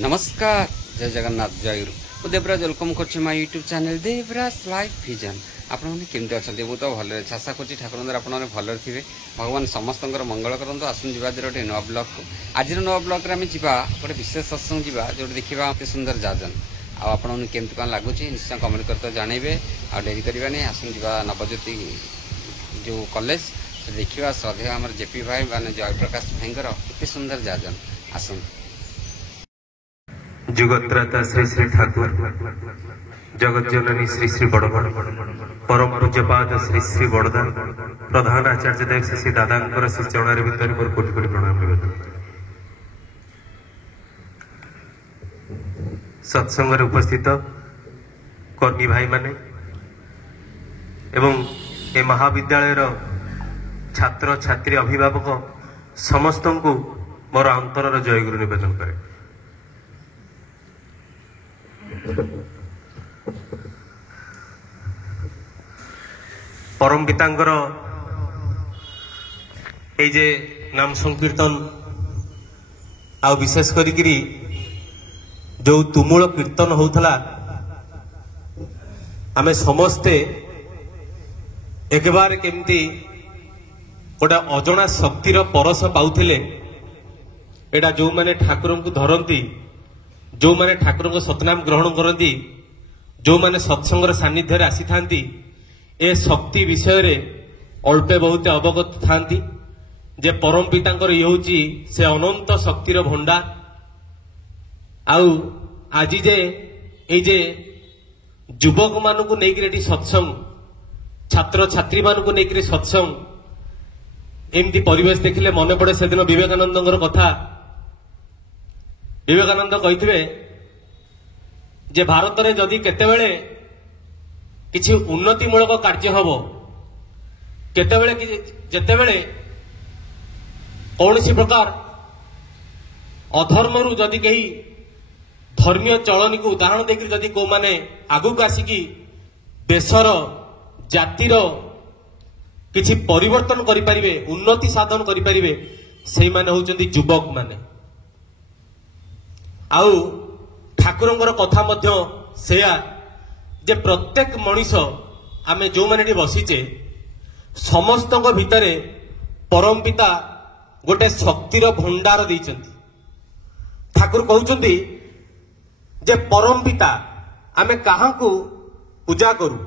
नमस्कार जय जगन्नाथ जय गुरु मु देवराज वेलकम कर YouTube channel Devraj life vision आपने केमती अच्छा मुझे तो भल आशा कर ठाकुर द्वारा आपने भल थे भगवान समस्त मंगल करूँ आसन जा गोटे नुआ ब्लॉग को आज नुआ ब्लॉग में जा गोटे विशेष सत्संग जा जो देखा अति सुंदर जाजन आपने केमती कौन लगुच निश्चय कमेंट कर जाने आ डेरी करवानी आसन जा नवज्योति जो कॉलेज देखा श्रद्धेय आम जेपी भाई मान जयप्रकाश भाई अति सुंदर जाजन आसन जुगत्राता श्री श्री ठाकुर जगत जननी श्री श्री बड़गड़ परम पूज्यपाद श्री श्री बड़दा प्रधान आचार्य देव श्री श्री दादा श्री चरण भितर मोर कोटि कोटि प्रणाम निवेदन। सत्संग उपस्थित कर्मी भाई माने एवं ए महाविद्यालय छात्र छात्री अभिभावक समस्त को मोर अंतर जयगुरु निवेदन करे। परम पितांकर ए जे नाम संकीर्तन आ विशेष करी जो तुमुल कीर्तन होता आमे समस्ते एक बार केमती गोटे अजଣା शक्तिर परस पाउथिले एटा जो माने ठाकुर को धरती जो माने ठाकुर को सतनाम ग्रहण करती जो माने सत्संगर सानिध्य आसी था ए शक्ति विषय रे अल्पे बहुत अवगत था जे परम पितांकर ये होची से अनंत शक्तिर भंडार आउ आज जे युवक मान को लेकर सत्संग छात्र छात्री मान को लेकर सत्संग एमती परिवेश देखिले मन पड़े से दिन विवेकानंद कथा विवेकानंद कही जे भारत में जदि केतेबेले किछि उन्नतिमूलक कार्य हम केतेबेले जेतेबेले कौन प्रकार अधर्म जदि कहीं धर्मीय चलनी को उदाहरण देकर जदि को माने आगु आसिकी देशर जातिर किछि परिवर्तन करिपारिबे उन्नति साधन करिपारिबे सेई माने होचंदी युवक माने आउ ठाकुरंकर कथा मध्य सेया जे प्रत्येक मनीष आमे जो माने बसीचे समस्त भितर परम पिता गोटे शक्तिर भंडार देइचंती। ठाकुर कहउचंती जे परम पिता आमे कहाँ को पूजा करू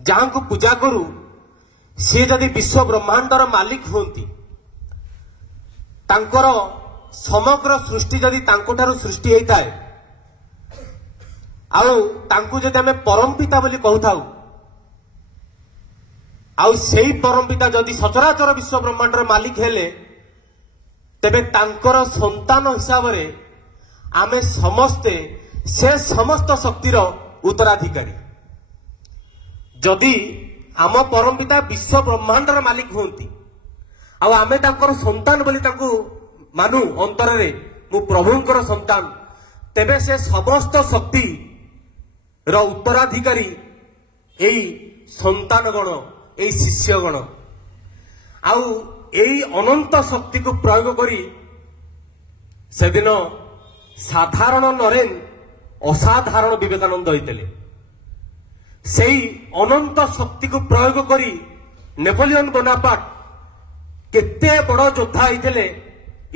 जहां को पूजा करू से जदि विश्व ब्रह्मांडर मालिक होती तांकर समग्र सृष्टि जदि तांको ठारू सृष्टि होता है आउ तांको जदि आमे परम पिता बोली कहूथाउ आउ सेई परम पिता जदि सचराचर विश्व ब्रह्मांडर मालिक हेले तेबे तांकर संतान हिसाब रे आमे समस्ते से समस्त शक्तिर उत्तराधिकारी जदि आम परम पिता विश्व ब्रह्मांडर मालिक होती आउ आमे तांकर संतान बोली तांको मानु अंतर रे मु प्रभुंकर संतान तेबे से समस्त शक्ति रो उत्तराधिकारी एई संतान गण एई शिष्य गण आउ एई अनंत शक्ति को प्रयोग करी से दिन साधारण नरेन असाधारण विवेकानंद होइतले सेई अनंत शक्ति को प्रयोग करी नेपोलियन बोनापार्ट केते बड़ योद्धा होइतले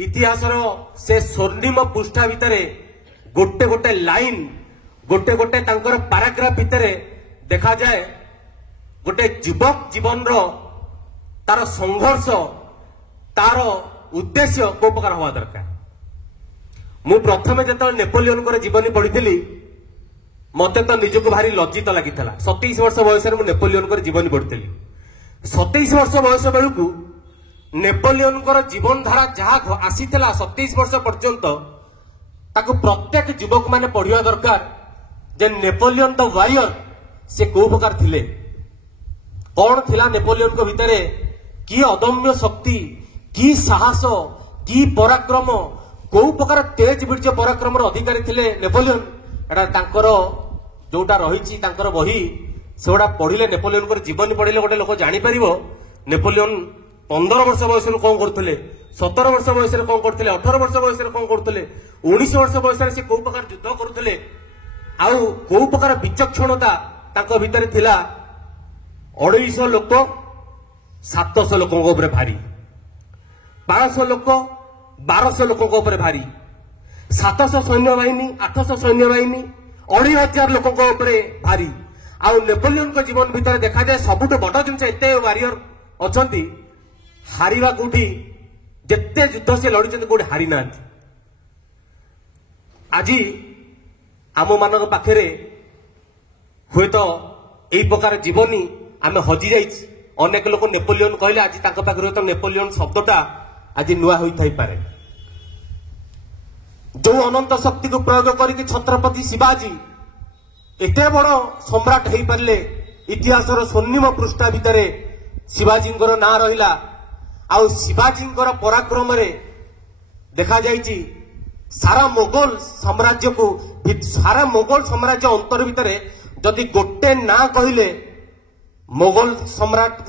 इतिहासर से स्वर्णिम पृष्ठा भितर गोटे गोटे लाइन गोटे गोटे तांकर पैराग्राफ भितर देखा जाए गोटे युवक जीवन तार संघर्ष तार उद्देश्य को प्रकार हवा दरकार। मु प्रथमे जत नेपोलियन जीवनी पढ़ी मते तो निजको भारी लज्जित लगी 27 वर्ष बयस मु नेपोलियन जीवनी पढ़ी 27 वर्ष बयस बेलू नेपोलियन जीवन धारा जहाँ आसी 27 वर्ष पर्यंत ताको प्रत्येक युवक माने पढ़िया दरकार जे नेपोलियन द वॉरियर से को प्रकार थिले कौन थिला नेपोलियन को भितरे की अदम्य शक्ति की साहस की पराक्रम को प्रकार तेज बीर्ज पराक्रम अधिकारी थिले नेपोलियन एटा तांकर जोटा रही तांकर बही सेगुड़ा पढ़िले नेपोलियन जीवन पढ़िले गोटे लोक जानी परिबो नेपोलियन 15 वर्ष बयस कौन करते 17 वर्ष बयस कौन करते 18 वर्ष बयस कौन करते 19 वर्ष बयस से कौ प्रकार युद्ध करुले आउ कौ प्रकार विचक्षणता तांको भितर थिला 250 लोक 700 लोकों ऊपर भारी 500 लोक 1200 लोकों ऊपर भारी 700 सैन्य बाहिनी 800 सैन्य बाहिनी 2500 लोकों ऊपर भारी आउ नेपोलियन को जीवन भितर देखा जाए सबुठ बड़ जिन एत वारियर अच्छा हारिबा कोठी जिते युद्ध से लड़ी कोठी हारी ना आज आम मान पाखे हुए तो यही प्रकार जीवनी आम हजि जाइए अनेक लोक नेपोलियन कहले आज पाखे तो नेपोलियन शब्दटा आज नुआ होई पारे जो अनंत शक्ति को प्रयोग करके छत्रपति शिवाजी एते बड़ सम्राट हो पारे इतिहासर स्वर्णिम पृष्ठा भितर शिवाजी ना रहा आउ शिवाजी पराक्रम देखा जाइए सारा मोगल साम्राज्य को सारा मोगल साम्राज्य अंतर भितर जदि गोटे ना कहले मोगल सम्राट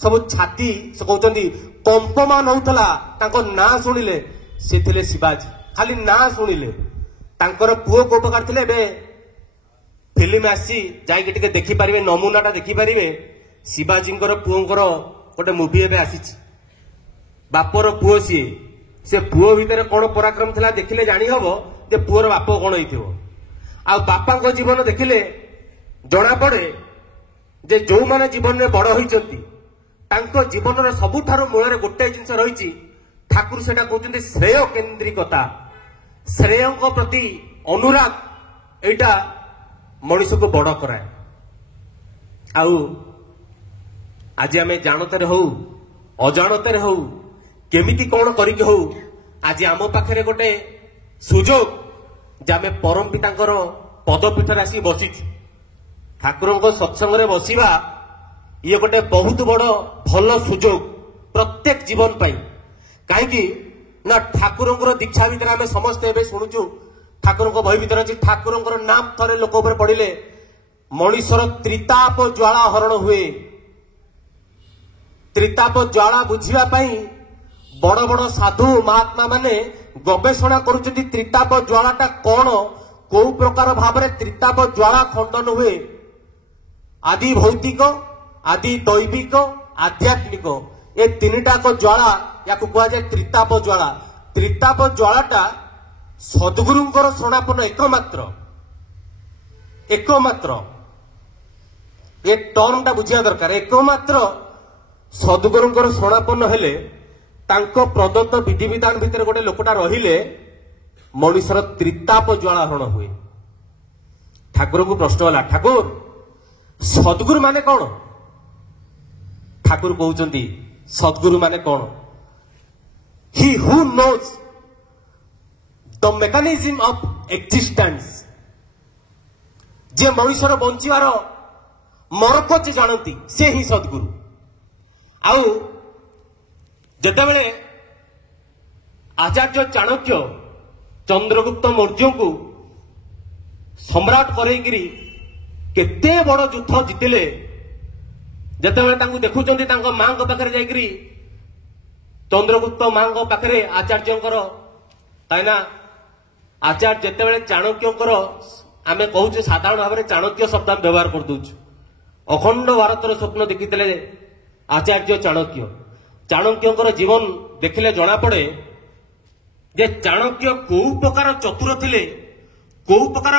सब छाती से कहते कंपमान होता ना शुणिले से थे शिवाजी खाली ना शुणिले पुओ को प्रकार थे फिल्म आसी जाकि देखिपारे नमूनाटा देखिपारे शिवाजी पुओंकर गोटे मुवी एवं आसी बापर पुओ से पुओ भितर कौन पराक्रम था देखिले जानी हब जे पुओर बाप कौन हो बापा जीवन देखिले जना पड़े जे जो माने जीवन में बड़ होती जीवन सबुठार मूल गोटे जिन रही ठाकुर से कहते श्रेय केन्द्रिकता श्रेय प्रति अनुराग एटा मनुष्य को बड़ कराए आउ आज आम जानते हो अजाणते हो केमिति कौन करिक हो आज आम पाखे गोटे सुजोग जे आम परम पिता पदपीठर आसी बसी ठाकुर सत्संग बसवा ये गोटे बहुत बड़ भल सुजोग प्रत्येक जीवन पाई कहीं ना ठाकुर दीक्षा भितर आम समस्ते शुणुचु ठाकुर बही भर अच्छी ठाकुर नाम थे लोक पड़े मनीषर त्रिताप ज्वाला हरण हुए त्रिताप ज्वाला बुझापी बड़ बड़ साधु महात्मा माने गवेषणा करुछंती त्रिताप ज्वालाटा कौन को प्रकार भाव में त्रिताप ज्वाला खंडन हुए आदि भौतिक आदि दैविक आध्यात्मिक ये तीनटाक ज्वाला या कहुए त्रिताप ज्वालाटा सद्गुरुंकर शरणापन्न एकमात्र ये टर्मटा बुझा दरकार एकमात्र सद्गुरुंकर शरणापन्न हेले तांको प्रदत्त विधि विधान भितर गोटे लोकटा रहिले मनुष्यर त्रिताप ज्वाला हरण हुए ठाकुर को प्रश्न होला ठाकुर सद्गुरु माने कौन ठाकुर कहउचंती सद्गुरु माने कौन he who knows the mechanism of existence जे मनुष्यर बंचिवार मरकज जानती से ही सद्गुरु आउ जेतेबेले आचार्य चाणक्य चंद्रगुप्त मौर्य को सम्राट करेगिरी केते बड़ युद्ध जितिले जेतेबेले देखुचंती तांको मां को पाखरे जाइगिरी चंद्रगुप्त मां को पाखरे आचार्यंकर काइना आचार्य जेतेबेले चाणक्यंकर आमे कहूचे साधारण भाव में चाणक्य शब्द आम व्यवहार कर दूचु अखंड भारतर स्वप्न देखिते आचार्य चाणक्य जीवन देखिले जना पड़े जे चाणक्य कौ प्रकार चतुर थिले कौ प्रकार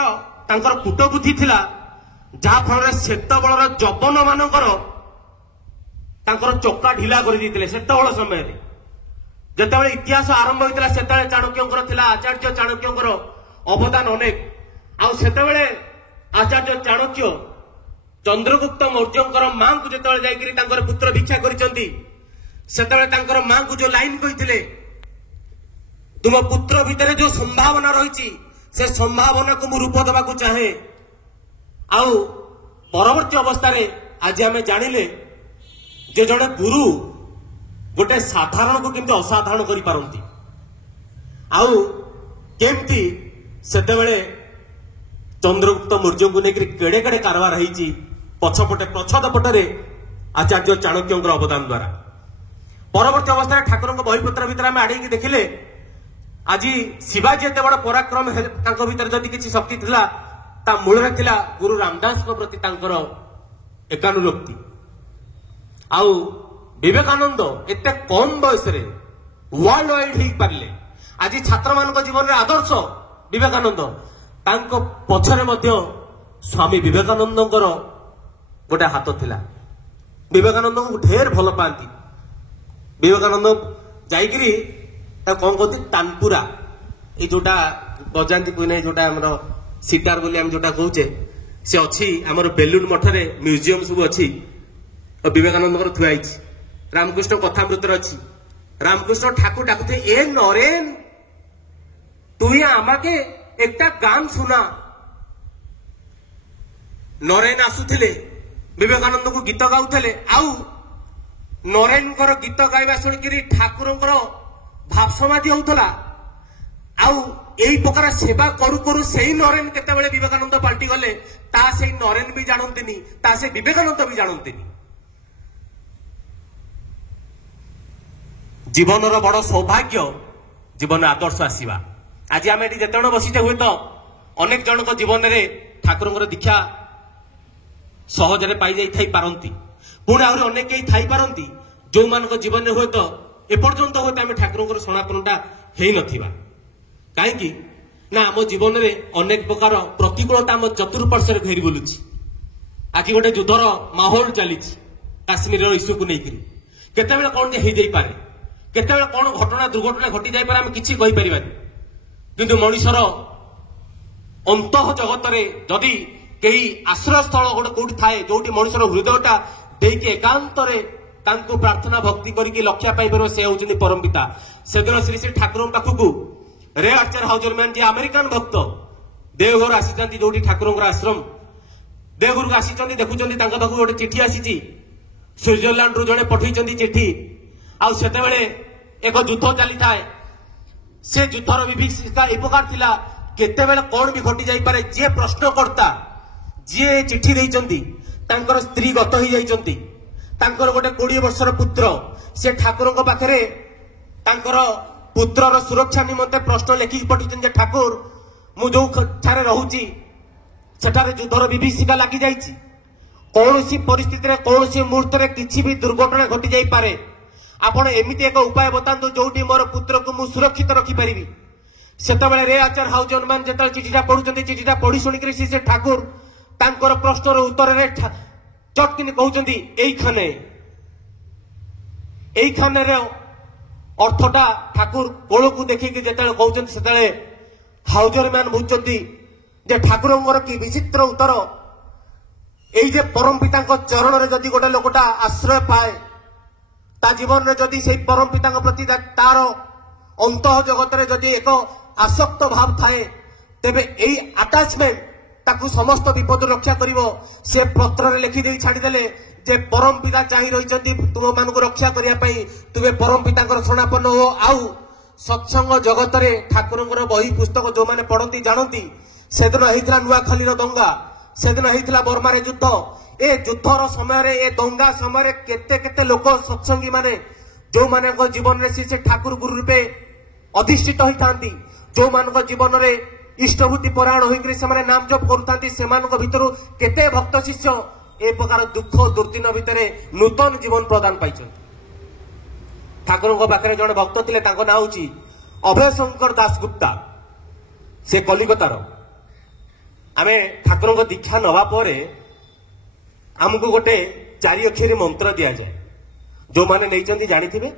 तांकर कूट बुद्धि थिला जहा फल सेत बलर जबन मानकर तांकर चक्का ढिला कर देते सेत बल समय जेतेबेले इतिहास आरंभ होता से चाणक्यंकर थिला आचार्य चाणक्यंकर अवदान अनेक आउ सेतेबेले आचार्य चाणक्य चंद्रगुप्त मौर्यंकर मां को जेतेबेले जाइकरी तांकर पुत्र भिक्षा करिसंती सेतेबेले तांकर मां को जो लाइन कहिथिले तुम पुत्र भितर जो संभावना रही से संभावना को रूप देवा चाहे आउ परवर्ती अवस्था आज आम जानिले जे जड़े गुरु गोटे साधारण को केमती असाधारण करि पारंती आउ केमती सेतेबेले चंद्रगुप्त मौर्य को लेकर केड़े केड़े कारबार होती पछपटे प्रछद पटरे आचार्य चाणक्य अवदान द्वारा ପରବର୍ତ୍ତୀ ଅବସ୍ଥାରେ ଠାକୁରଙ୍କ ବହିପତ୍ର ଭିତରେ ଆମେ ଆଡେଇକି ଦେଖିଲେ ଆଜି ଶିବାଜୀ ଏତେ ବଡ ପରାକ୍ରମ ତାଙ୍କ ଭିତରେ ଯଦି କିଛି ଶକ୍ତି ଥିଲା ତା ମୂଳରେ ଥିଲା ଗୁରୁ ରାମଦାସଙ୍କ ପ୍ରତି ତାଙ୍କର ଏକାନୁରକ୍ତି। ଆଉ ବିବେକାନନ୍ଦ ଏତେ କମ ବୟସରେ ୱାର୍ଲଡ ୱାଇଡ ହେଇପାରିଲେ। ଆଜି ଛାତ୍ରମାନଙ୍କ ଜୀବନରେ ଆଦର୍ଶ ବିବେକାନନ୍ଦ, ତାଙ୍କ ପଛରେ ମଧ୍ୟ ସ୍ୱାମୀ ବିବେକାନନ୍ଦଙ୍କର ଗୋଟେ ହାତ ଥିଲା। ବିବେକାନନ୍ଦଙ୍କୁ ଢେର ଭଲ ପାଆନ୍ତି। ବିବେକାନନ୍ଦ ଯାଇକିରି ତାକୁ କଣ କହନ୍ତି ତାନପୁରା, ଏଇ ଯୋଉଟା ବଜାନ୍ତି କୁହ ନାହିଁ, ଯୋଉଟା ଆମର ସିତାର ବୋଲି ଆମେ ଯୋଉଟା କହୁଛେ, ସେ ଅଛି ଆମର ବେଲୁନ ମଠରେ ମ୍ୟୁଜିୟମ ସବୁ ଅଛି। ବିବେକାନନ୍ଦଙ୍କର ଥୁଆ ହେଇଛି। ରାମକୃଷ୍ଣ কথামৃতরে ଅଛି। রামকৃষ্ণ ঠাকুর ডাকুতে এ নরেন তুই আমাকে একটা গান শোনা। নরেন আসুଥିଲେ ବିବେକାନନ୍ଦଙ୍କୁ ଗୀତ ଗାଉଥିଲେ। ଆଉ ନରେନଙ୍କର ଗୀତ ଗାଇବା ଶୁଣିକିରି ଠାକୁରଙ୍କର ଭାବ ସମାଧି ହଉଥିଲା। ଆଉ ଏଇ ପ୍ରକାର ସେବା କରୁ କରୁ ସେଇ ନରେନ କେତେବେଳେ ବିବେକାନନ୍ଦ ପାଲଟି ଗଲେ ତା ସେଇ ନରେନ ବି ଜାଣନ୍ତିନି, ତା ସେ ବିବେକାନନ୍ଦ ବି ଜାଣନ୍ତିନି। ଜୀବନର ବଡ ସୌଭାଗ୍ୟ ଜୀବନ ଆଦର୍ଶ ଆସିବା। ଆଜି ଆମେ ଏଠି ଯେତେବେଳେ ବସିଛେ ହୁଏତ ଅନେକ ଜଣଙ୍କ ଜୀବନରେ ଠାକୁରଙ୍କର ଦୀକ୍ଷା ସହଜରେ ପାଇଯାଇଥାଇ ପାରନ୍ତି, ପୁଣି ଆହୁରି ଅନେକ କେହି ଥାଇପାରନ୍ତି ଯୋଉମାନଙ୍କ ଜୀବନରେ ହୁଏତ ଏପର୍ଯ୍ୟନ୍ତ ହୁଏତ ଆମେ ଠାକୁରଙ୍କର ସମାପନଟା ହେଇନଥିବା। କାହିଁକି ନା ଆମ ଜୀବନରେ ଅନେକ ପ୍ରକାର ପ୍ରତିକୂଳତା ଆମ ଚତୁଃପାର୍ଶ୍ୱରେ ଘେରି ବୁଲୁଛି। ଆଜି ଗୋଟେ ଯୁଦ୍ଧର ମାହୋଲ ଚାଲିଛି କାଶ୍ମୀରର ଇସ୍ୟୁକୁ ନେଇକରି। କେତେବେଳେ କଣ ଯେ ହେଇଯାଇପାରେ, କେତେବେଳେ କଣ ଘଟଣା ଦୁର୍ଘଟଣା ଘଟି ଯାଇପାରେ ଆମେ କିଛି କହିପାରିବାନି। କିନ୍ତୁ ମଣିଷର ଅନ୍ତଃ ଜଗତରେ ଯଦି କେହି ଆଶ୍ରୟସ୍ଥଳ ଗୋଟେ କୋଉଠି ଥାଏ ଯୋଉଠି ମଣିଷର ହୃଦୟଟା ଦେଇକି ଏକାନ୍ତରେ ତାଙ୍କୁ ପ୍ରାର୍ଥନା ଭକ୍ତି କରିକି ଲକ୍ଷ୍ୟ ପାଇପାରିବ, ସେ ହେଉଛନ୍ତି ପରମ ପିତା। ସେଦିନ ଶ୍ରୀ ଶ୍ରୀ ଠାକୁରଙ୍କ ପାଖକୁ ରେ ଆର୍ଚର ହାଉଜରମ୍ୟାନ ଯିଏ ଆମେରିକାନ ଭକ୍ତ ଦେଓଘର ଆସିଛନ୍ତି, ଯୋଉଠି ଠାକୁରଙ୍କର ଆଶ୍ରମ, ଦେଓଘରକୁ ଆସିଛନ୍ତି। ଦେଖୁଛନ୍ତି ତାଙ୍କ ପାଖକୁ ଗୋଟେ ଚିଠି ଆସିଛି, ସୁଇଜରଲ୍ୟାଣ୍ଡରୁ ଜଣେ ପଠେଇଛନ୍ତି ଚିଠି। ଆଉ ସେତେବେଳେ ଏକ ଯୁଦ୍ଧ ଚାଲିଥାଏ। ସେ ଯୁଦ୍ଧର ବିଭୀଷିକା ଏ ପ୍ରକାର ଥିଲା, କେତେବେଳେ କଣ ବି ଘଟି ଯାଇପାରେ। ଯିଏ ପ୍ରଶ୍ନକର୍ତ୍ତା, ଯିଏ ଚିଠି ଦେଇଛନ୍ତି, ତାଙ୍କର ସ୍ତ୍ରୀ ଗତ ହେଇଯାଇଛନ୍ତି, ତାଙ୍କର ଗୋଟେ 20 ବର୍ଷର ପୁତ୍ର। ସେ ଠାକୁରଙ୍କ ପାଖରେ ତାଙ୍କର ପୁତ୍ରର ସୁରକ୍ଷା ନିମନ୍ତେ ପ୍ରଶ୍ନ ଲେଖିକି ପଠେଇଛନ୍ତି ଯେ ଠାକୁର, ମୁଁ ଯୋଉଠାରେ ରହୁଛି ସେଠାରେ ଯୁଦ୍ଧର ବିଭୀଷିକା ଲାଗି ଯାଇଛି। କୌଣସି ପରିସ୍ଥିତିରେ କୌଣସି ମୁହୂର୍ତ୍ତରେ କିଛି ବି ଦୁର୍ଘଟଣା ଘଟି ଯାଇପାରେ। ଆପଣ ଏମିତି ଏକ ଉପାୟ ବତାନ୍ତୁ ଯୋଉଠି ମୋର ପୁତ୍ରକୁ ମୁଁ ସୁରକ୍ଷିତ ରଖିପାରିବି। ସେତେବେଳେ ରେ ଆଚାର ହାଉଜରମ୍ୟାନ ଯେତେବେଳେ ଚିଠିଟା ପଢୁଛନ୍ତି, ଚିଠିଟା ପଢି ଶୁଣିକରି ସେ ଠାକୁର ତାଙ୍କର ପ୍ରଶ୍ନର ଉତ୍ତରରେ ଚଟକିନି କହୁଛନ୍ତି ଏଇଖାନେର ଅର୍ଥଟା ଠାକୁର କୋଳକୁ ଦେଖିକି ଯେତେବେଳେ କହୁଛନ୍ତି, ସେତେବେଳେ ହାଉଜରମ୍ୟାନ ବୁଝୁଛନ୍ତି ଯେ ଠାକୁରଙ୍କର କି ବିଚିତ୍ର ଉତ୍ତର। ଏଇ ଯେ ପରମ ପିତାଙ୍କ ଚରଣରେ ଯଦି ଗୋଟେ ଲୋକଟା ଆଶ୍ରୟ ପାଏ, ତା ଜୀବନରେ ଯଦି ସେଇ ପରମ ପିତାଙ୍କ ପ୍ରତି ତାର ଅନ୍ତଃ ଜଗତରେ ଯଦି ଏକ ଆସକ୍ତ ଭାବ ଥାଏ, ତେବେ ଏଇ ଆଟାଚମେଣ୍ଟ ତାକୁ ସମସ୍ତ ବିପଦରୁ ରକ୍ଷା କରିବ। ସେ ପତ୍ରରେ ଲେଖିଦେଇ ଛାଡିଦେଲେ ଯେ ପରମ ପିତା ଚାହିଁ ରହିଛନ୍ତି ତୁମମାନଙ୍କୁ ରକ୍ଷା କରିବା ପାଇଁ, ତୁମେ ପରମ ପିତାଙ୍କର ଶରଣାପନ୍ନ ହୁଅ। ଆଉ ସତ୍ସଙ୍ଗ ଜଗତରେ ଠାକୁରଙ୍କର ବହି ପୁସ୍ତକ ଯୋଉମାନେ ପଢନ୍ତି ଜାଣନ୍ତି, ସେଦିନ ହେଇଥିଲା ନୂଆଖାଲିର ଦଙ୍ଗା, ସେଦିନ ହେଇଥିଲା ବର୍ମାରେ ଯୁଦ୍ଧ। ଏ ଯୁଦ୍ଧର ସମୟରେ, ଏ ଦଙ୍ଗା ସମୟରେ କେତେ କେତେ ଲୋକ ସତ୍ସଙ୍ଗୀ ମାନେ ଯୋଉମାନଙ୍କ ଜୀବନରେ ସେ ଠାକୁର ଗୁରୁ ରୂପେ ଅଧିଷ୍ଠିତ ହୋଇଥାନ୍ତି, ଯୋଉମାନଙ୍କ ଜୀବନରେ ଇଷ୍ଟଭୂତି ପରାୟଣ ହୋଇକରି ସେମାନେ ନାମ ଜପ କରୁଥାନ୍ତି, ସେମାନଙ୍କ ଭିତରୁ କେତେ ଭକ୍ତ ଶିଷ୍ୟ ଏ ପ୍ରକାର ଦୁଃଖ ଦୁର୍ଦିନ ଭିତରେ ନୂତନ ଜୀବନ ପ୍ରଦାନ ପାଇଛନ୍ତି। ଠାକୁରଙ୍କ ପାଖରେ ଜଣେ ଭକ୍ତ ଥିଲେ, ତାଙ୍କ ନାଁ ହଉଛି ଅଭୟ ଶଙ୍କର ଦାସଗୁପ୍ତା, ସେ କଲିକତାର। ଆମେ ଠାକୁରଙ୍କ ଦୀକ୍ଷା ନେବା ପରେ ଆମକୁ ଗୋଟେ 4 ଅକ୍ଷରୀ ମନ୍ତ୍ର ଦିଆଯାଏ। ଯୋଉମାନେ ନେଇଛନ୍ତି ଜାଣିଥିବେ,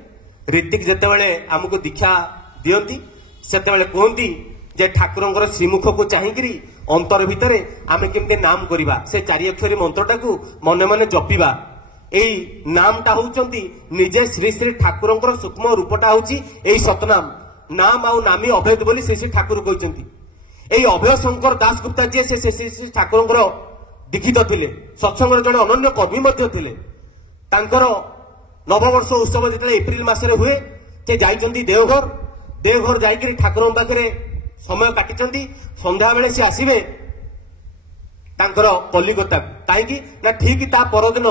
ଋତିକ ଯେତେବେଳେ ଆମକୁ ଦୀକ୍ଷା ଦିଅନ୍ତି ସେତେବେଳେ କୁହନ୍ତି ଯେ ଠାକୁରଙ୍କର ଶ୍ରୀମୁଖକୁ ଚାହିଁକିରି ଅନ୍ତର ଭିତରେ ଆମେ କେମିତି ନାମ କରିବା, ସେ 4 ଅକ୍ଷରୀ ମନ୍ତ୍ରଟାକୁ ମନେ ମନେ ଜପିବା। ଏଇ ନାମଟା ହଉଛନ୍ତି ନିଜେ ଶ୍ରୀ ଶ୍ରୀ ଠାକୁରଙ୍କର ସୂକ୍ଷ୍ମ ରୂପଟା ହଉଛି ଏଇ ସତନାମ। ନାମ ଆଉ ନାମୀ ଅଭେଦ ବୋଲି ଶ୍ରୀ ଶ୍ରୀ ଠାକୁର କହିଛନ୍ତି। ଏଇ ଅଭୟ ଶଙ୍କର ଦାସଗୁପ୍ତା ଯିଏ ସେ ଶ୍ରୀ ଶ୍ରୀ ଠାକୁରଙ୍କର ଦୀକ୍ଷିତ ଥିଲେ, ସତ୍ସଙ୍ଗର ଜଣେ ଅନନ୍ୟ କର୍ମୀ ମଧ୍ୟ ଥିଲେ। ତାଙ୍କର ନବବର୍ଷ ଉତ୍ସବ ଯେତେବେଳେ ଏପ୍ରିଲ ମାସରେ ହୁଏ, ସେ ଯାଇଛନ୍ତି ଦେଓଘର ଯାଇକରି ଠାକୁରଙ୍କ ପାଖରେ ସମୟ କାଟିଛନ୍ତି। ସନ୍ଧ୍ୟାବେଳେ ସେ ଆସିବେ ତାଙ୍କର କଲିକତା। କାହିଁକି ନା ଠିକ ତା ପରଦିନ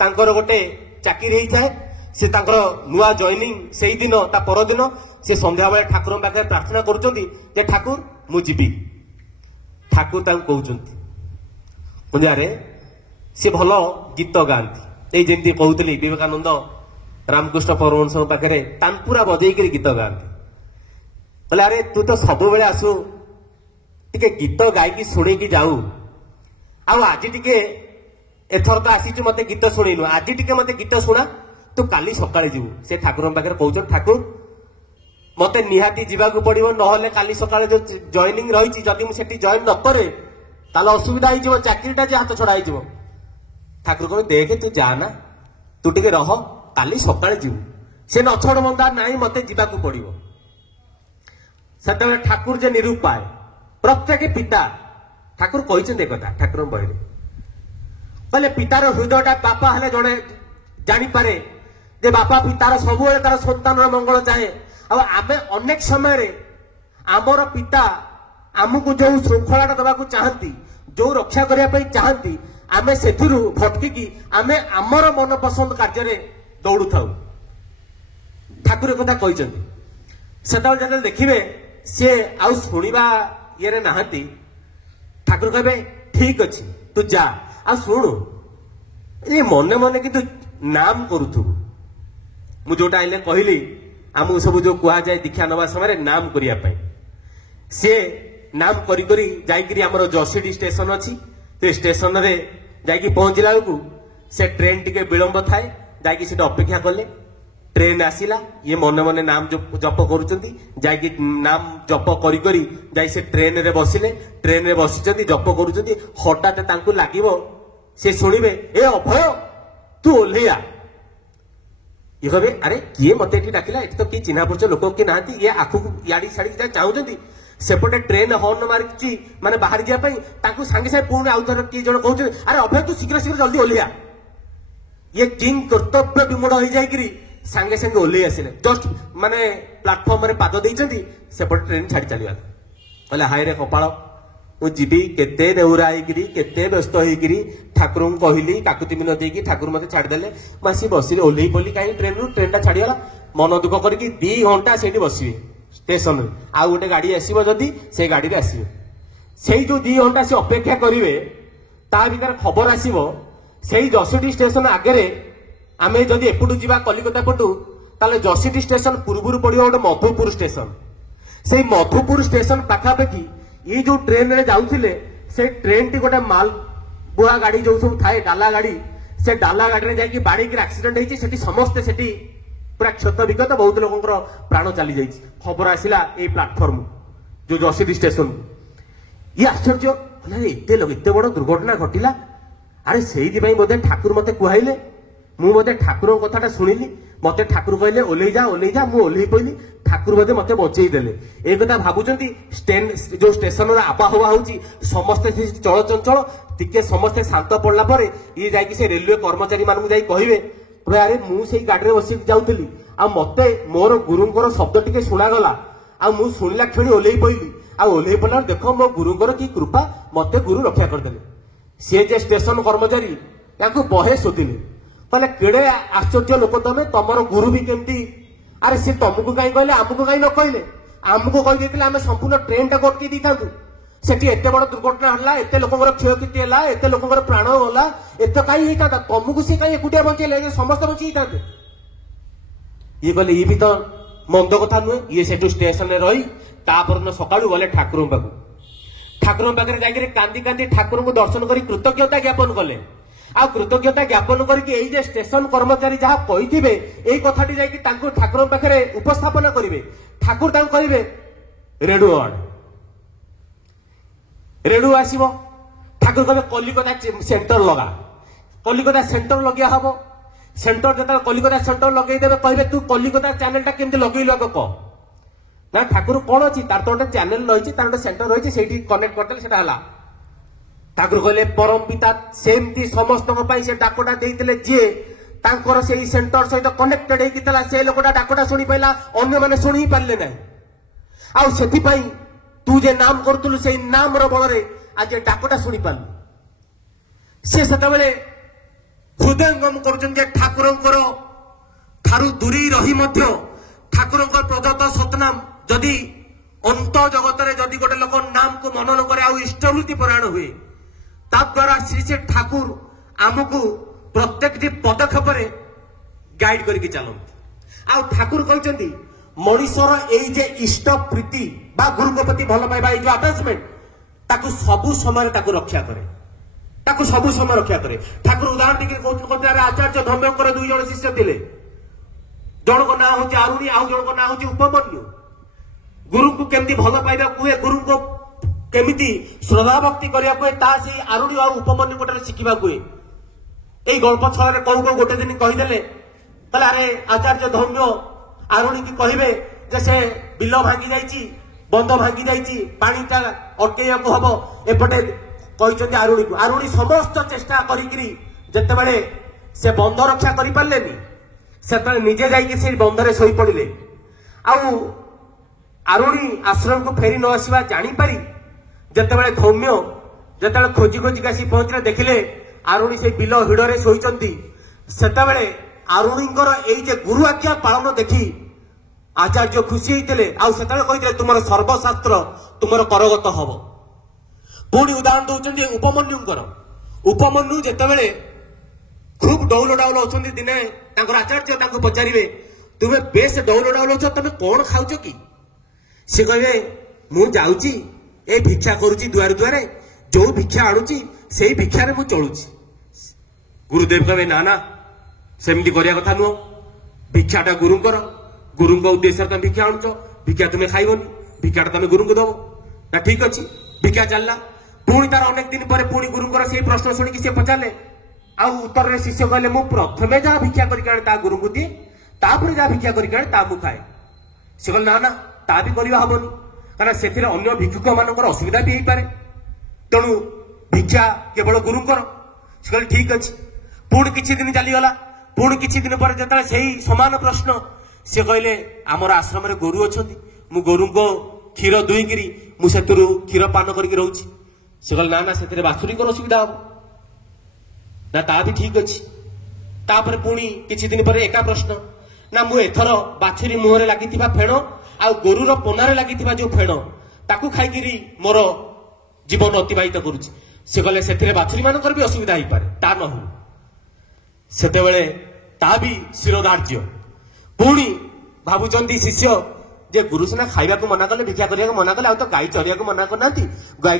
ତାଙ୍କର ଗୋଟେ ଚାକିରି ହେଇଥାଏ। से नुआ जॉइनिंग से दिन ता परदिन से संध्या बेले ठाकुर पाखे प्रार्थना करुचंती जे ठाकुर मु जीवी ठाकुर कहते पूजारे से भल गीत गाती ये जमी कहते विवेकानंद रामकृष्ण परमहंस पाखे तानपुरा बजेक गीत गाती बोले अरे तू तो सब बेले आसु टिके गीत गायकी शुणी जाऊ आज टिके एथर तो आसी मते गीत शुणेनु आज टिके मते गीत शुणा तू काली सकाळे जीवु से ठाकुर पाखे कहते ठाकुर मते निहाती जीवाकू पड़िबो नहले काली सकाळे जो जॉइनिंग रही जदि मु सेठी जॉइन न करे ताले असुविधा हो चाकरीटा जे हाथ छड़ा हो ठाकुर कहते देखे तू जाना तू टिके रह काली सकाळे जीवु से न छड़ बंदा नाही मते जीवाकू पड़िबो सेते ठाकुर जे निरूपाय प्रत्येक पिता ठाकुर कहते कथा ठाकुर बहिले बोले पितार हृदयटा बापा हेले जड़े जानीपे जे बापा पितार सब तार सन्तान मंगल चाहे आमे अनेक समय आमर पिता आमको जो श्रृंखला दवा चाहती जो रक्षा करने चाहती आमे से भटकी आमे आमर मन पसंद कार्य दौड़ू था ठाकुर कथा कहते देखिए सी आउ शुणा ये नहांती ठाकुर कहे ठीक अच्छे तू जा आ शुणु ये मने मने कि नाम करूथु मु जोटा आइले कहली आमको सब जो कुआ जाए दीक्षा नवा समय नाम करने सी नाम करी करी जाइकरी आमर जसीडी स्टेशन अच्छी तो स्टेशन रे जाइकी पहुंचला बेलू से ट्रेन टिके विलंब थाए जाइकी से अपेक्षा कले ट्रेन आसिला ये मने मने नाम जप करुचंती जाइकी नाम जप करी करी जाई से ट्रेन रे बसिले ट्रेन रे बसिचंती जप करुचंती हठात तांकु लागिवो से शुणिबे ए अभय तू ओल्हेया ये कहे अरे किए मत डाकिला ये तो किए चिन्हा परिचय लोक किए ना ये आखु याड़ी छाड़ी चाहते सेपटे ट्रेन हॉर्न मारी माने बाहर जावाई सागे सागे पुणी आउ थे किए जन कहते अरे अभय तू शीघ्र शीघ्र जल्दी ओल्हेया ये किंग कर्तव्य विमूढ़ हो जाए सागे सागे ओल्हे आसिले जस्ट माने प्लाटफर्म में पाद देते सेपटे ट्रेन छाड़ी चलवा कहले हाय रे कपाल मु जीवी केते नेउरा होइकिरी केते व्यस्त होइकिरी ठाकुर कहली काकुति मिन देकी ठाकुर मते छाड़देले मासी बसी ओल्हे पड़ी कहीं ट्रेन छाड़ीगला मन दुख करके 2 घंटा से बसवे स्टेशन में आउ गोटे गाड़ी आसो जदि से गाड़ी में आसवे से जो 2 घंटा से अपेक्षा करेंगे ता भीतर खबर आसो से जसीडी स्टेशन आगे आम जदि एपटू जा कलिकता पटू ताले जसीडी स्टेशन पूर्व पड़ो गोटे मधुपुर स्टेशन से मधुपुर स्टेशन पाखापाखि ये जो ट्रेन रे जाउथिले से ट्रेन टी गोटे माल बुआ गाड़ी जो सब थाए डाला गाड़ी से डाला गाड़ी रे जाकी बाड़ी की एक्सीडेंट होईची सेठी समस्ते सेठी पूरा क्षत विगत बहुत लोकंकर प्राण चली जाईची खबर आसिला ए प्लेटफॉर्म जो जसीडी स्टेशन ये आश्चर्य एते बड़ दुर्घटना घटिला अरे से बोधे ठाकुर मते कुहाइले मु मते ठाकुर कथाटा शुणिली मते ठाकुर कहले ओल्हे जा मु ओल्हे पइली ठाकुर बोधे मते बचेई देले ए कथा भाबुचंती जो स्टेशन रा आपा हवा होची समस्त चल चंचल टिके समस्त शांत पड़ला परे ये जाई से रेलवे कर्मचारी मानू जाई कहिवे अरे मु सेई गाड़ी रे बसी जाउतली आ मते मोर गुरुंकर शब्द टिके सुना गला आ मु सुनला क्षणी ओल्हे पइली आ ओल्हे पड़ला देखो मो गुरुंकर की कृपा मते गुरु रक्षा कर देले से जे स्टेशन कर्मचारी याकू बहे सोतिले कहले केड़े आश्चर्य लोक तमे तमर गुरु भी केमती अरे से तुमको कहीं कहले आमको कहीं न कहले आमको कही देथिले आमे संपूर्ण ट्रेन टा अटकी दी थांतु सेठी एते बड़ दुर्घटना हला एते लोकंकर क्षयक्षति हला एते लोकंकर प्राण होला एते कहीं हेता तुमको से कहीं एकुटिया बचेले समस्त बची थांते ये कहले ये भी तो मंद कथा नुहे ये सेठू स्टेशन रे रही तापर न सकाळू गले ठाकुर पाखे जाकर कांदी कांदी ठाकुर को दर्शन कर कृतज्ञता ज्ञापन कले आ कृतज्ञता ज्ञापन करके स्टेशन कर्मचारी जहाँ कही यही कथाटी जाकि ठाकुर पाखे उपस्थापन करेंगे ठाकुर कहे रेणु आसो ठाकुर कहे कलिकता सेंटर लगा कलिकता सेंटर लगे हम सेंटर जो कलिकता सेंटर लगेदेवे कहे तू कलिकता चैनल टा केमती लगेलु आग कह ना ठाकुर कौन अच्छी तार तो गोटे चैनल रही गोटे सेंटर रही से कनेक्ट करदेले सेटा ठाकुर कहले परम पिता सेमती समस्त से डाकटा देते जी तांकर से सेंटर सहित कनेक्टेड होता से लोकटा डाकटा शुणी पाला अन्य मैंने शुणी पारे ना आउ तू जे नाम करुलु से नाम बल आज डाकटा शुणी पालु से हृदयंगम कर ठाकुर ଠାରୁ ଦୂରେଇ ରହି ମଧ୍ୟ ଠାକୁରଙ୍କ ପ୍ରଦତ୍ତ ସତନାମ ଯଦି ଅନ୍ତ ଜଗତରେ ଯଦି ଗୋଟେ ଲୋକ ନାମକୁ ମନନ କରେ ଆଉ ଇଷ୍ଟବୃତ୍ତି ପରାୟଣ ହୁଏ ତାଦ୍ୱାରା ଶ୍ରୀ ଶ୍ରୀ ଠାକୁର ଆମକୁ ପ୍ରତ୍ୟେକଟି ପଦକ୍ଷେପରେ ଗାଇଡ କରିକି ଚାଲନ୍ତି। ଆଉ ଠାକୁର କହିଛନ୍ତି ମଣିଷର ଏଇ ଯେ ଇଷ୍ଟ ପ୍ରୀତି ବା ଗୁରୁଙ୍କ ପ୍ରତି ଭଲ ପାଇବା ଏଇ ଯୋଉ ଆଟାଚମେଣ୍ଟ ତାକୁ ସବୁ ସମୟରେ ତାକୁ ରକ୍ଷା କରେ, ତାକୁ ସବୁ ସମୟ ରକ୍ଷା କରେ। ଠାକୁର ଉଦାହରଣ ଟିକେ କହୁଛନ୍ତି ଆଚାର୍ଯ୍ୟ ଧର୍ମଙ୍କର 2 ଜଣ ଶିଷ୍ୟ ଥିଲେ, ଜଣଙ୍କ ନାଁ ହଉଛି ଆରୁଣି ଆଉ ଜଣଙ୍କ ନାଁ ହଉଛି ଉପମନ୍ୟୁ। ଗୁରୁଙ୍କୁ କେମିତି ଭଲ ପାଇବାକୁ ହୁଏ, ଗୁରୁଙ୍କୁ କେମିତି ଶ୍ରଦ୍ଧା ଭକ୍ତି କରିବାକୁ ହୁଏ ତାହା ସେଇ ଆରୁଣି ଆଉ ଉପମନ୍ୟୁ ଗୋଟରେ ଶିଖିବାକୁ ହୁଏ। ଏଇ ଗଳ୍ପ ଛଳରେ କୋଉ ଗୋଟେ ଦିନ କହିଦେଲେ ତାହେଲେ ଆରେ ଆଚାର୍ଯ୍ୟ ଧର୍ମ ଆରୁଣିକି କହିବେ ଯେ ସେ ବିଲ ଭାଙ୍ଗି ଯାଇଛି, ବନ୍ଧ ଭାଙ୍ଗି ଯାଇଛି, ପାଣିଟା ଅଟକେଇବାକୁ ହବ। ଏପଟେ କହିଛନ୍ତି ଆରୁଣିକୁ, ଆରୁଣି ସମସ୍ତ ଚେଷ୍ଟା କରିକିରି ଯେତେବେଳେ ସେ ବନ୍ଧ ରକ୍ଷା କରିପାରିଲେନି ସେତେବେଳେ ନିଜେ ଯାଇକି ସେ ବନ୍ଧରେ ଶୋଇପଡ଼ିଲେ। ଆଉ ଆରୁଣି ଆଶ୍ରମକୁ ଫେରି ନ ଆସିବା ଜାଣିପାରି ଯେତେବେଳେ ଧୌମ୍ୟ ଯେତେବେଳେ ଖୋଜି ଖୋଜିକି ଆସି ପହଞ୍ଚିଲେ ଦେଖିଲେ ଆରୁଣି ସେଇ ବିଲ ହିଡ଼ରେ ଶୋଇଛନ୍ତି। ସେତେବେଳେ ଆରୁଣିଙ୍କର ଏଇ ଯେ ଗୁରୁ ଆଜ୍ଞା ପାଳନ ଦେଖି ଆଚାର୍ଯ୍ୟ ଖୁସି ହେଇଥିଲେ ଆଉ ସେତେବେଳେ କହିଥିଲେ ତୁମର ସର୍ବଶାସ୍ତ୍ର ତୁମର କରଗତ ହବ। ପୁଣି ଉଦାହରଣ ଦଉଛନ୍ତି ଉପମନ୍ୟୁଙ୍କର। ଉପମନ୍ୟୁ ଯେତେବେଳେ ଖୁବ ଡଉଲ ଡାଉଲ ଅଛନ୍ତି, ଦିନେ ତାଙ୍କର ଆଚାର୍ଯ୍ୟ ତାଙ୍କୁ ପଚାରିବେ ତୁମେ ବେଶ ଡଉଲ ଡାଉଲ ଅଛ, ତମେ କଣ ଖାଉଛ କି? ସେ କହିବେ ମୁଁ ଯାଉଛି ଏ ଭିକ୍ଷା କରୁଛି ଦୁଆରେ ଦୁଆରେ, ଯୋଉ ଭିକ୍ଷା ଆଣୁଛି ସେଇ ଭିକ୍ଷାରେ ମୁଁ ଚଳୁଛି। ଗୁରୁଦେବ କହିବେ ନା ନା ସେମିତି କରିବା କଥା ନୁହଁ, ଭିକ୍ଷାଟା ଗୁରୁଙ୍କର, ଗୁରୁଙ୍କ ଉଦ୍ଦେଶ୍ୟରେ ତମେ ଭିକ୍ଷା ଆଣୁଛ, ଭିକ୍ଷା ତୁମେ ଖାଇବନି, ଭିକ୍ଷାଟା ତମେ ଗୁରୁଙ୍କୁ ଦବ। ନା ଠିକ ଅଛି, ଭିକ୍ଷା ଚାଲିଲା। ପୁଣି ତାର ଅନେକ ଦିନ ପରେ ପୁଣି ଗୁରୁଙ୍କର ସେଇ ପ୍ରଶ୍ନ ଶୁଣିକି ସେ ପଚାରିଲେ, ଆଉ ଉତ୍ତରରେ ଶିଷ୍ୟ କହିଲେ ମୁଁ ପ୍ରଥମେ ଯାହା ଭିକ୍ଷା କରିକି ଆଣେ ତା ଗୁରୁଙ୍କୁ ଦିଏ, ତାପରେ ଯାହା ଭିକ୍ଷା କରିକି ଆଣେ ତା ମୁଁ ଖାଏ। ସେ କହିଲେ ନା ନା ତା ବି କରିବା ହବନି, କାରଣ ସେଥିରେ ଅନ୍ୟ ଭିକ୍ଷୁକ ମାନଙ୍କର ଅସୁବିଧା ବି ହେଇପାରେ, ତେଣୁ ଭିକ୍ଷା କେବଳ ଗୁରୁଙ୍କର। ସେ କହିଲେ ଠିକ ଅଛି। ପୁଣି କିଛି ଦିନ ଚାଲିଗଲା, ପୁଣି କିଛି ଦିନ ପରେ ଯେତେବେଳେ ସେଇ ସମାନ ପ୍ରଶ୍ନ, ସେ କହିଲେ ଆମର ଆଶ୍ରମରେ ଗୋରୁ ଅଛନ୍ତି, ମୁଁ ଗୋରୁଙ୍କ କ୍ଷୀର ଦୁଇଁକିରି ମୁଁ ସେଥିରୁ କ୍ଷୀର ପାନ କରିକି ରହୁଛି। ସେ କହିଲେ ନା ନା ସେଥିରେ ବାଛୁରୀଙ୍କର ଅସୁବିଧା ହବ। ନା ତା ବି ଠିକ ଅଛି। ତାପରେ ପୁଣି କିଛି ଦିନ ପରେ ଏକା ପ୍ରଶ୍ନ, ନା ମୁଁ ଏଥର ବାଛୁରୀ ମୁହଁରେ ଲାଗିଥିବା ଫେଣ ଆଉ ଗୋରୁର ପୋନାରେ ଲାଗିଥିବା ଯୋଉ ଫେଣ ତାକୁ ଖାଇକିରି ମୋର ଜୀବନ ଅତିବାହିତ କରୁଛି। ସେ କହିଲେ ସେଥିରେ ବାଛୁରୀ ମାନଙ୍କର ବି ଅସୁବିଧା ହେଇପାରେ, ତା ନ ହଉ। ସେତେବେଳେ ତା ବି ଶିରୋଧାର୍ଯ୍ୟ। ପୁଣି ଭାବୁଛନ୍ତି ଶିଷ୍ୟ ଯେ ଗୁରୁ ସିନା ଖାଇବାକୁ ମନା କଲେ, ଭିକ୍ଷା କରିବାକୁ ମନା କଲେ, ଆଉ ତ ଗାଈ ଚରିବାକୁ ମନା କରୁନାହାନ୍ତି।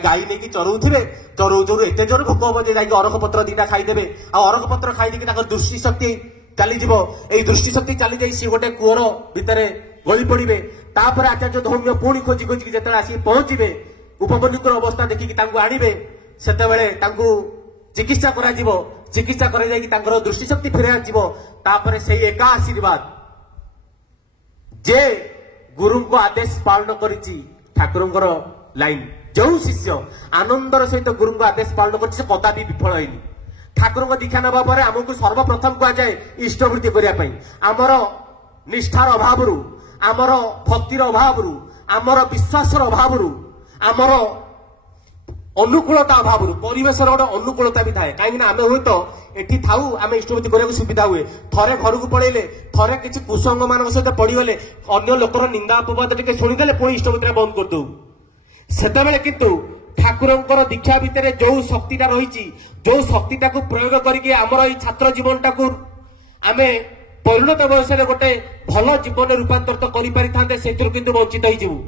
ଗାଈ ନେଇକି ଚରଉଥିବେ, ଚରଉ ଚରଉ ଏତେ ଜୋର ଭୋକ ହବ ଯେ ଯାଇକି ଅରଖ ପତ୍ର ଦିଟା ଖାଇଦେବେ, ଆଉ ଅରଖ ପତ୍ର ଖାଇଦେଇକି ତାଙ୍କର ଦୃଷ୍ଟି ଶକ୍ତି ଚାଲିଯିବ। ଏଇ ଦୃଷ୍ଟି ଶକ୍ତି ଚାଲିଯାଇ ସିଏ ଗୋଟେ କୂଅର ଭିତରେ ଗଳି ପଡିବେ। ତାପରେ ଆଚାର୍ଯ୍ୟ ଧୌମ୍ୟ ପୁଣି ଖୋଜି ଖୋଜିକି ଯେତେବେଳେ ଆସିକି ପହଞ୍ଚିବେ, ଉପମନ୍ୟୁଙ୍କର ଅବସ୍ଥା ଦେଖିକି ତାଙ୍କୁ ଆଣିବେ, ସେତେବେଳେ ତାଙ୍କୁ ଚିକିତ୍ସା କରାଯିବ। ଚିକିତ୍ସା କରାଯାଇକି ତାଙ୍କର ଦୃଷ୍ଟି ଶକ୍ତି ଫେରି ଆସିବ। ତାପରେ ସେଇ ଏକା ଆଶୀର୍ବାଦ ଯେ ଗୁରୁଙ୍କ ଆଦେଶ ପାଳନ କରିଛି, ଠାକୁରଙ୍କର ଲାଇନ, ଯୋଉ ଶିଷ୍ୟ ଆନନ୍ଦର ସହିତ ଗୁରୁଙ୍କ ଆଦେଶ ପାଳନ କରିଛି ସେ କଦାପି ବିଫଳ ହେଇନି। ଠାକୁରଙ୍କ ଦୀକ୍ଷା ନେବା ପରେ ଆମକୁ ସର୍ବପ୍ରଥମ କୁହାଯାଏ ଇଷ୍ଟବୃତ୍ତି କରିବା ପାଇଁ। ଆମର ନିଷ୍ଠାର ଅଭାବରୁ, ଆମର ଭକ୍ତିର ଅଭାବରୁ, ଆମର ବିଶ୍ୱାସର ଅଭାବରୁ, ଆମର ଅନୁକୂଳତା ଅଭାବରୁ, ପରିବେଶର ଗୋଟେ ଅନୁକୂଳତା ବି ଥାଏ। କାହିଁକିନା ଆମେ ହୁଏତ ଏଠି ଥାଉ, ଆମେ ଇଷ୍ଟବୃତ୍ତି କରିବାକୁ ସୁବିଧା ହୁଏ, ଥରେ ଘରକୁ ପଳେଇଲେ, ଥରେ କିଛି କୁସଙ୍ଗ ମାନଙ୍କ ସହିତ ପଡିଗଲେ, ଅନ୍ୟ ଲୋକର ନିନ୍ଦା ଅପବାଦ ଟିକେ ଶୁଣିଦେଲେ ପୁଣି ଇଷ୍ଟବୃତ୍ତିରେ ବନ୍ଦ କରିଦଉ। ସେତେବେଳେ କିନ୍ତୁ ଠାକୁରଙ୍କର ଦୀକ୍ଷା ଭିତରେ ଯୋଉ ଶକ୍ତିଟା ରହିଛି, ଯୋଉ ଶକ୍ତିଟାକୁ ପ୍ରୟୋଗ କରିକି ଆମର ଏଇ ଛାତ୍ର ଜୀବନଟାକୁ ଆମେ ପରିଣତ ବୟସରେ ଗୋଟେ ଭଲ ଜୀବନରେ ରୂପାନ୍ତରିତ କରିପାରିଥାନ୍ତେ, ସେଥିରୁ କିନ୍ତୁ ବଞ୍ଚିତ ହେଇଯିବୁ।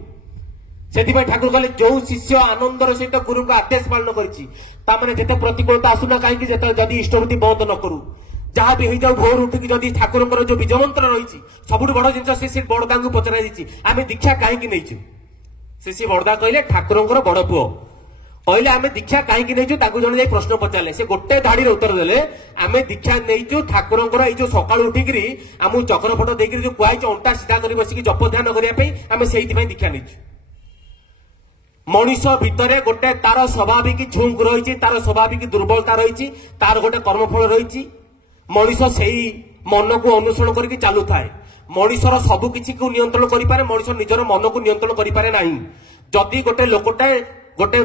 ସେଥିପାଇଁ ଠାକୁର କହିଲେ ଯୋଉ ଶିଷ୍ୟ ଆନନ୍ଦର ସହିତ ଗୁରୁଙ୍କ ଆଦେଶ ପାଳନ କରିଛି, ତାମାନେ ଯେତେ ପ୍ରତିକୂଳତା ଆସୁନା କାହିଁକି, ଯେତେବେଳେ ଯଦି ଇଷ୍ଟବୃତ୍ତି ବନ୍ଦ ନ କରୁ, ଯାହା ବି ହେଇଯାଉ ଭୋର ଉଠିକି ଯଦି ଠାକୁରଙ୍କର ଯୋଉ ବୀଜ ମନ୍ତ୍ର ରହିଛି, ସବୁଠୁ ବଡ ଜିନିଷ ସେ ବଡଦାଙ୍କୁ ପଚରାଯାଇଛି ଆମେ ଦୀକ୍ଷା କାହିଁକି ନେଇଛୁ। ସେ ବଡଦା କହିଲେ ଠାକୁରଙ୍କର ବଡ ପୁଅ, କହିଲେ ଆମେ ଦୀକ୍ଷା କାହିଁକି ନେଇଛୁ, ତାଙ୍କୁ ଜଣେ ଯାଇ ପ୍ରଶ୍ନ ପଚାରିଲେ, ସେ ଗୋଟେ ଧାଡିରେ ଉତ୍ତର ଦେଲେ ଆମେ ଦୀକ୍ଷା ନେଇଛୁ ଠାକୁରଙ୍କର ଏଇ ଯୋଉ ସକାଳୁ ଉଠିକିରି ଆମକୁ ଚକ୍ର ଫଟ ଦେଇକିରି ଯୋଉ କୁହାଯାଇଛି ଅଣ୍ଟା ସିଧା କରି ବସିକି ଜପ ଧ୍ୟାନ କରିବା ପାଇଁ, ଆମେ ସେଇଥିପାଇଁ ଦୀକ୍ଷା ନେଇଛୁ। ମଣିଷ ଭିତରେ ଗୋଟେ ତାର ସ୍ୱାଭାବିକ ଝୁଙ୍କ ରହିଛି, ତାର ସ୍ୱାଭାବିକ ଦୁର୍ବଳତା ରହିଛି, ତାର ଗୋଟେ କର୍ମଫଳ ରହିଛି। ମଣିଷ ସେଇ ମନକୁ ଅନୁସରଣ କରିକି ଚାଲୁଥାଏ। ମଣିଷର ସବୁ କିଛିକୁ ନିୟନ୍ତ୍ରଣ କରିପାରେ, ମଣିଷ ନିଜର ମନକୁ ନିୟନ୍ତ୍ରଣ କରିପାରେ ନାହିଁ। ଯଦି ଗୋଟେ ଲୋକଟେ गोटे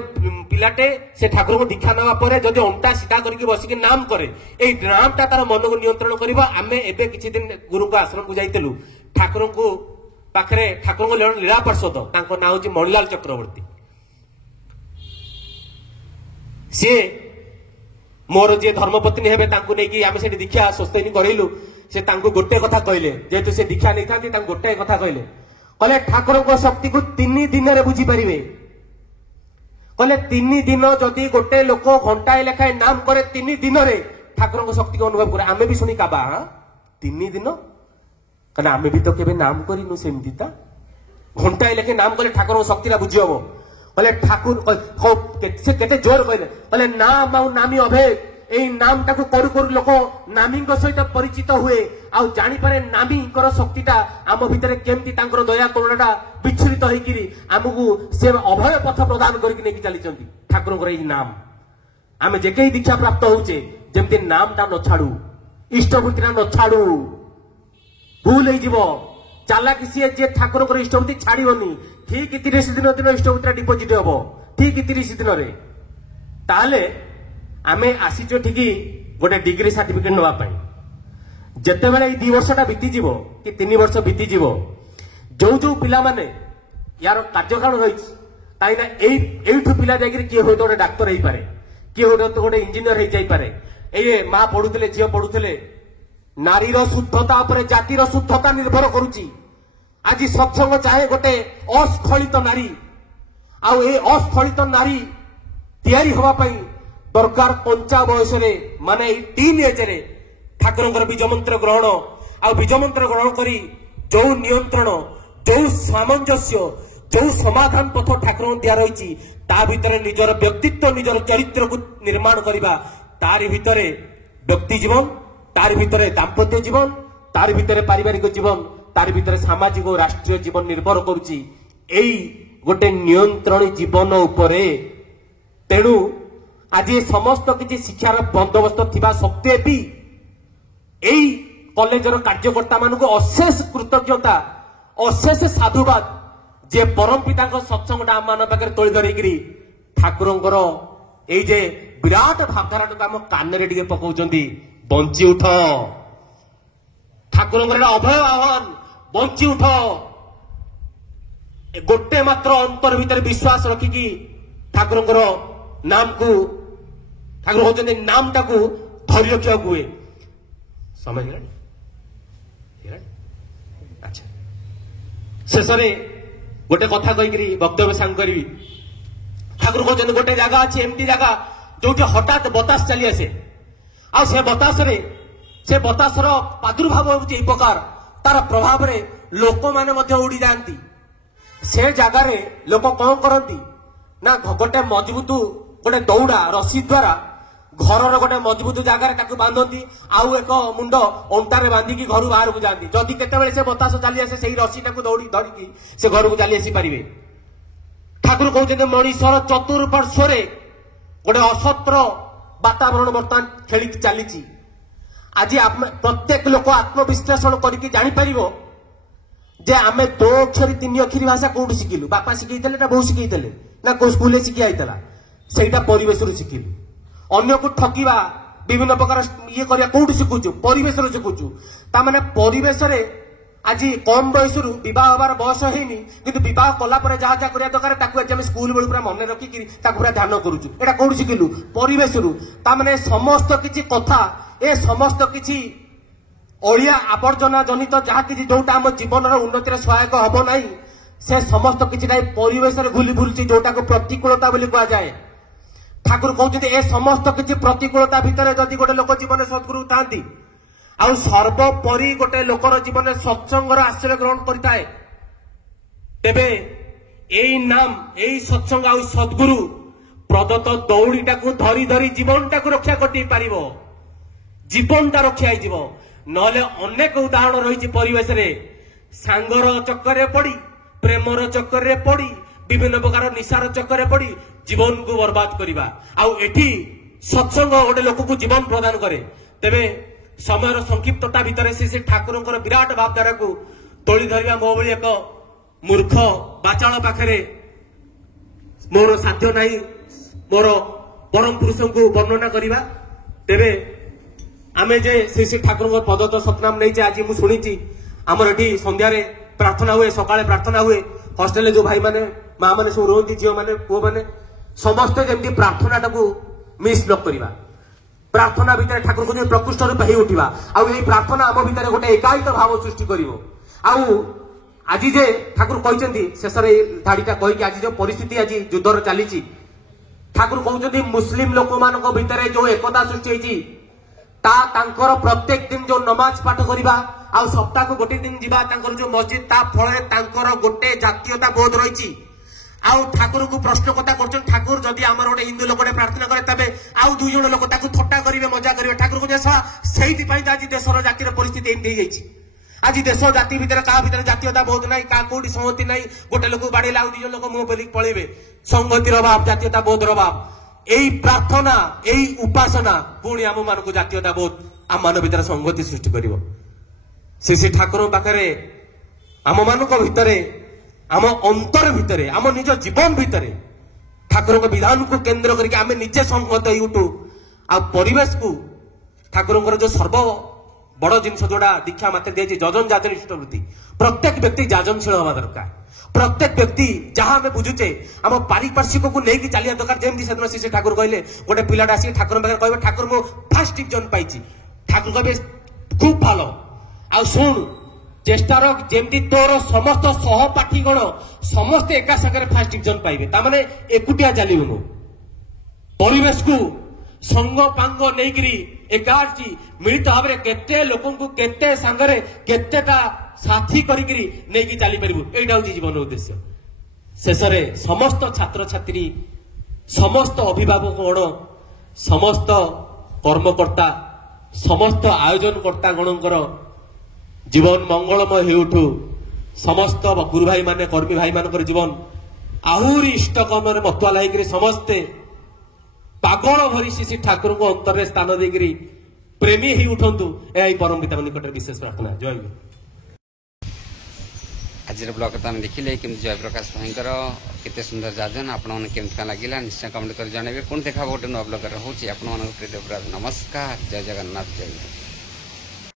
पिलाटे से ठाकुर को दीक्षा नवा परे जदि अंटा सीधा करके बसिक नाम करे ए नामटा तार मन को नियंत्रण करबा। आमे एबे किछि दिन गुरु को आश्रम को जाइतलु ठाकुर को पाखरे ठाकुर को लीला पार्षद तांको नाम होची मणिलाल चक्रवर्ती। सी मोर जे धर्मपत्नी हेबे तांको नेकी आमे सेठी दीक्षा स्वस्तिनी करैलु से तांको गोटे कथा कहले जेतु से दीक्षा नै थांती तांको गोटे कथा कहले कहले ठाकुर को शक्ति को 3 दिन रे बुझी परिबे। कहले 3 दिन जदि गोटे लोक घंटाए लेखाए नाम करे 3 दिन रे ठाकुर को शक्ति को अनुभव करे। आमे भी सुनी काबा 3 दिन कहले आमे भी तो केबे नाम करिनु सेमती ता घंटाए लेखे नाम करे ठाकुर को शक्ति ला बुझी हबो। कहले ठाकुर से केते जोर कहले नाम आ नामी अभेद एई नाम टाकु करू करू लोक नामी सहित परिचित हुए आ जानी पारे नामी शक्तिटा आम भितर केमती तांकर दया करुणाटा विच्छुरित होइकिरी आमକୁ से अभय पथ प्रदान करके नेकी चली ठाकुर नाम आम जेके दीक्षा प्राप्त होचे जेमती नामटा न छाड़ू इष्टवृत्तिटा न छाड़ू भूल हो चालाकि सी जे ठाकुर इष्टवृत्ति छाड़बनी ठीक 30 दिन दिन इष्टवृत्तिटा डिपोजिट हम ठीक 30 दिन रे ताले आमे आसीचो ठीक गोटे डिग्री सर्टिफिकेट नवा पाई जेते बेले 2 वर्षटा बीती जीवो कि 3 वर्ष बीती जीवो जो जो पिला माने यार कार्यकाल रही कहीं एठू पिला जाकर किए हो गोटे डाक्तर हो पारे किए हो गोटे इंजीनियर हो जाई पारे ए माँ पढ़ुले झील पढ़ुले नारीर शुद्धता पर जातिर शुद्धता निर्भर करुची। आज सत्संग चाहे गोटे अस्खलित नारी आउ ए अस्खलित नारी तैयारी हवा पाई दरकार 5 बयस माने 3 एज रे ठाकुर बीज मंत्र ग्रहण आ बीज मंत्र ग्रहण करी जो नियंत्रण जो सामंजस्य जो समाधान पथ ठाकुर दिया रही ता भितर निजर व्यक्तित्व निजर चरित्र को निर्माण करवा तार भितर व्यक्ति जीवन तार भितर दाम्पत्य जीवन तार भितर पारिवारिक जीवन तार भितर सामाजिक और राष्ट्रीय जीवन निर्भर करुची एई गोटे नियंत्रण जीवन उपरे। तेणु आज ये समस्त किसी शिक्षार बंदोबस्त थिबा सत्वे भी एई कॉलेजर कार्यकर्ता मानक अशेष कृतज्ञता अशेष साधुवाद जे परम पिता सत्संगटा आम मान पाखे तोली धरिकी ठाकुरंकर एई जे विराट भावधारा आम कान रे पकाउछंती बंची उठ ठाकुरंकर अभय आह्वान बंची उठ गोटे मात्र अंतर भीतर विश्वास रखिकी ठाकुरंकर नाम को ठाकुर होचंदी नाम टाकू धरी रखा हुए समझ अच्छा शेष गोटे कथा कहीकि वक्तव्य सांग करी ठाकुर कहते गोटे जगह अच्छी एमती जगह जो हठात बतास चली आसे आ से बतासर प्रादुर्भाव होउछि एई प्रकार तार प्रभाव रे लोक माने मध्य उड़ी जाती से जगार लोक कौन करती ना गोटे मजबूत गोटे दौड़ा रसी द्वारा घर गोटे मजबूत जगार बांधती आउ एक मुंड अंतारे बांधिकी घर बाहर को जाती जदि केतेबेले से बतास चली आसे से रसी दौड़ी धरिकी से घर को चली आसी पारिबे। ठाकुर कहते मनीषर चतुर्पार्श्वर गोटे असत्र वातावरण बर्तमान खेली चली आज प्रत्येक लोक आत्मविश्लेषण करके जापर जे आम 2 अक्षर 3 अक्षरी भाषा कौटू शिखिलु बापा शिखई ना बोऊ शिखई ना को स्कूल शिखी आईला से परिवेश शिखिलु अन्य को ठकिवा विभिन्न प्रकार ये करिया कौटू शिखुचु परिवेश शिखुचु तामाने परिवेश आज कम बयस बार बयस होनी कि बह कला जहाँ जहाँ करा दरकार ताकू स्कूल बेलू पूरा मन रखिकी पूरा ध्यान करुचु एटा कौटू शिखिलु परिवेश तामाने समस्त किछि कथा ए समस्त किछि अलिया आवर्जना जनित जहाँ किसी जोटा आम जीवन उन्नति सहायक हम ना से समस्त किसी परिवेश घुली बुलूची जोटा को प्रतिकूलता बोली कह जाए। ठाकुर कहते ए समस्त किसी प्रतिकूलता भितर जदि गोटे लोक जीवन सद्गुरु था आउ सर्वोपरि गोटे लोकर जीवन सत्संगर आश्रय ग्रहण करिताए तेबे एई नाम एई सत्संग आउ सद्गुरु प्रदत्त दौड़ीटा को धरी धरी जीवनटा को रक्षा कर पारिबो जीवनटा रक्षा हो नले अनेक उदाहरण रही परिवेश सांगर चक्कर पड़ी प्रेमर चक्कर पड़ी विभिन्न प्रकार निशार चक्कर पड़ी जीवन को बर्बाद करवा आउ एठी सत्संग गोटे लोक को जीवन प्रदान करे तेबे समय संक्षिप्तता भितर से ठाकुर विराट भावधारा को तोली धरवा मो भाई एक मूर्ख बाचाल पाखे मोर साध्य नहीं मोर परम पुरुष को वर्णना करवा तेरे आमे जे श्री ठाकुर पद तो सतनाम नहीं आज मुझे शुणी आमर ये संध्यार प्रार्थना हुए सकाଳେ प्रार्थना हुए हॉस्टेल जो भाई माने माँ मैंने सब रोती झील मैंने पुओ मैंने समस्ते जमी प्रार्थना टाक मिस न करवा प्रार्थना भितर ठाकुर को प्रकृष्ट रूप हो उठा आई प्रार्थना आम भितर गोटे एकायित भाव सृष्टि कर आज जे ठाकुर कहते शेष धाड़ीटा कहीकि आज जो परिस्थिति आज युद्धर चली ठाकुर कहते मुस्लिम लोक मान भितर जो एकता सृष्टि होती प्रत्येक दिन जो नमाज पाठ करवा आ सप्ताह को गोटे दिन जीवा जो मस्जिद ता फल गोटे जातीयता बोध रही आउ ठाकुर को प्रश्न कथा कर ठाकुर जदि आम गोटे हिंदू लोक प्रार्थना करे तबे आउ दुई जन लोक थट्टा करेंगे मजा करेंगे ठाकुर को से आज देशर जातिर परिस्थिति एमती होती आज देश जाति भितर क्या भितर जातीयता बोध ना क्या कौटी संगति ना गोटे लोक बाड़े आउ दुई जन लोक मुह बोलिक पलैबे संगतिर अभाव जातीयता बोधर अभाव यही प्रार्थना यही उपासना पुणी आम मान को जातीयता बोध आम मान भीतर संगति सृष्टि कर श्री ठाकुर पाखे आम मान भितर आम अंतर भितर आम निज जीवन भितर ठाकुर विधान को केंद्र करके आम निजे संगत हो उठू आ परिवेश को ठाकुर जो सर्व बड़ जिनस जोड़ा दीक्षा मत दिए जजन जाजन इष्टवृत्ति प्रत्येक व्यक्ति जाजनशील हवा दरकार प्रत्येक व्यक्ति जहां आम बुझुचे आम पारिपार्श्विक को लेकिन चलिया दरकार जमी से श्री ठाकुर कहले गोटे पिलाटा आसिक ठाकुर पाखे कहे ठाकुर मु फास्ट डिविजन पाई ठाकुर कहे खूब भल आ शुण चेष्टार जमी तोर समस्त सहपाठीगण समस्ते एका सागर फास्ट डिविजन पाइबे तामाने एकुटिया चलू परिवेश को संग पांग नहीं एकाठी मिलित भाव में केते लोक केते सांगरे केतेटा साथी करी चली पारू यहाँ हूँ जीवन उद्देश्य शेष समस्त छात्र छात्री समस्त अभिभावकगण समस्त कर्मकर्ता समस्त आयोजनकर्ता गणकर जीवन मंगलमय हो उठू समस्त गुरु भाई माने कर्मी भाई मान जीवन आहरी इष्टकम मतुआला होकर समस्ते पागल भरी श्री ठाकुर को अंतर स्थान देकर प्रेमी ही उठंतु यही परम पिता निकट विशेष प्रार्थना जय गुरु। आज ब्लॉग तो आम देखिले केमती जयप्रकाश भाईकर केते सुंदर जाजन आपण केमती लगे निश्चय कमेंट कर जनइबे पुणी देखा गोटे नुआ ब्लॉग हूँ आप प्रिय देवराज नमस्कार जय जगन्नाथ जय गुरु।